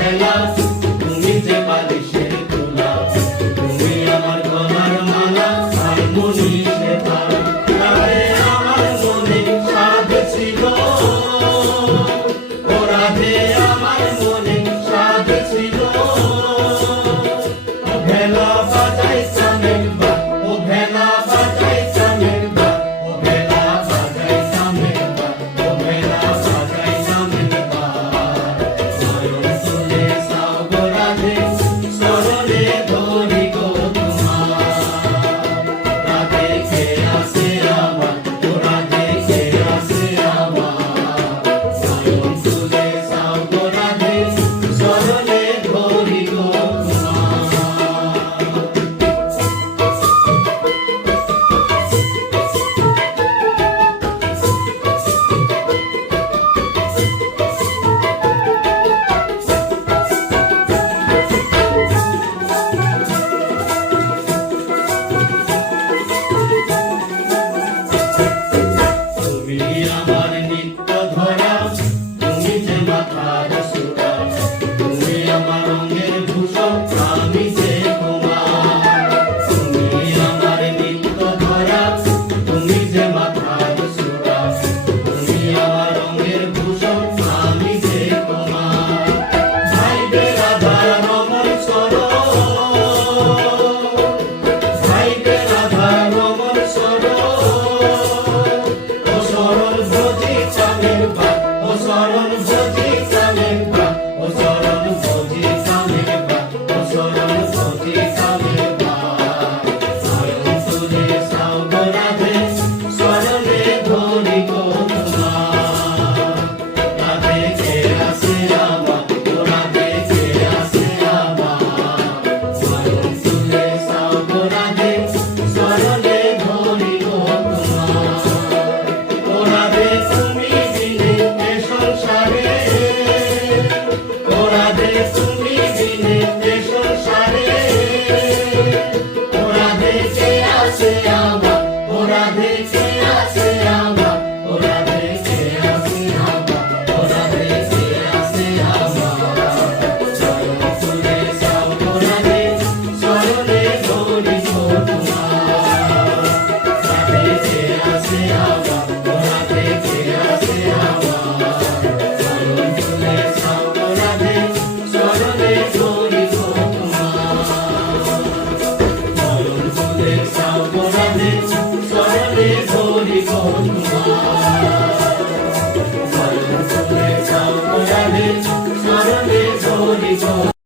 খেলা, তুমি যে বালিশের তোলা, তুমি আমার গলার মালা, আর মনি সে তার। রাধে আমার মনে সাধ ছিল, ও রাধে আমার মনে সাধ ছিল। ও ভেলা বাজাই চামের বা, ও ভেলা বাজাই চামের বা, ও ভেলা বাজাই চামের বা, ও ভেলা বাজাই চামের বা। নয়ন তুলে চাও গো রাধে, স্মরণে ধরি গো তোমার। রাধে কে আছে আমার, ও রাধে কে আছে আমার। নয়ন তুলে চাও গো রাধে, স্মরণে ধরি গো তোমার। তুমি আমার নিত্য ধরা, তুমি যে মাথার সুরা, তুমি আমার রঙের ভূষণ, আমি যে তোমার। তুমি আমার নিত্য ধরা, তুমি যে মাথার সুরা, তুমি আমার রঙের ভূষণ, আমি যে তোমার। ভাইবে রাধা রমণ সরণ, ভাইবে রাধা রমণ সরণ। ও শরণ ভোজি চামের বা, ও শরণ ভোজি চামের বা, ও শরণ ভোজি চামের বা, ও শরণ ভোজি চামের বা। নয়ন তুলে চাও গো রাধে, স্মরণে ধরি গো তোমার। রাধে কে আছে আমার, ও রাধে কে আছে আমার। নয়ন তুলে চাও গো রাধে, স্মরণে ধরি গো তোমার। ও রাধে তুমি বিনে এ সংসারে, ও রাধে তুমি বিনে এ সংসারে। ও রাধে কে আছে আমার, ও রাধে কে আছে আমার, ও রাধে কে আছে আমার, ও রাধে কে আছে আমার। নয়ন তুলে চাও গো রাধে, স্মরণে ধরি গো তোমার। রাধে কে আছে আমার, ও রাধে কে আছে আমার। নয়ন তুলে চাও গো রাধে, স্মরণে ধরি গো তোমার। নয়ন তুলে চাও গো রাধে, স্মরণে ধরি গো তোমার। নয়ন তুলে চাও গো রাধে, স্মরণে ধরি গো।